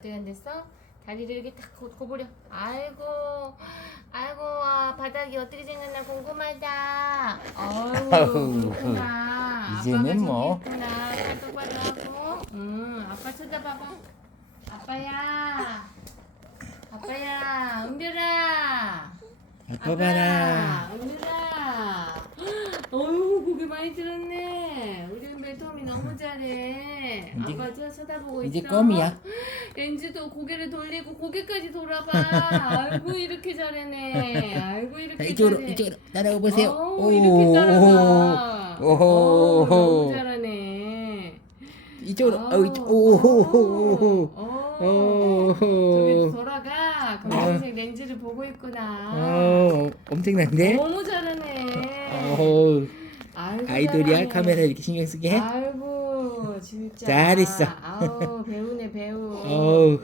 어떻게 안 됐어? 다리를 이렇게 탁 고, 고부려. 아이고, 아이고, 아, 바닥이 어떻게 생겼나 궁금하다. 그렇구나. 이제는 아빠가 뭐. 저기 있구나. 똑바로 하고. 응, 아빠 쳐다봐봐. 아빠야. 아빠야, 은별아. 아빠 봐라. 은별아. 어휴, 고개 많이 들었네. 우리 은별 톰이 너무 잘해. 이제- 아빠 저 쳐다보고 이제 있어. 껌이야. 렌즈도 고개를 돌리고 고개까지 돌아봐. 아이고 이렇게 잘하네. 아이고 이렇게 자, 이쪽으로 잘해. 이쪽으로 따라가 보세요. 어우, 이렇게 따라가. 오호. 어우, 너무 잘하네. 이쪽으로. 아우, 어, 이쪽. 오호호호. 어, 저기 오. 돌아가. 검정색 렌즈를 보고 있구나. 어, 엄청난데? 너무 잘하네. 어, 아이고, 아이돌이야 잘하네. 카메라 이렇게 신경 쓰게 해? 아이고 진짜. 잘했어. 아우 배우네 배우. 어우.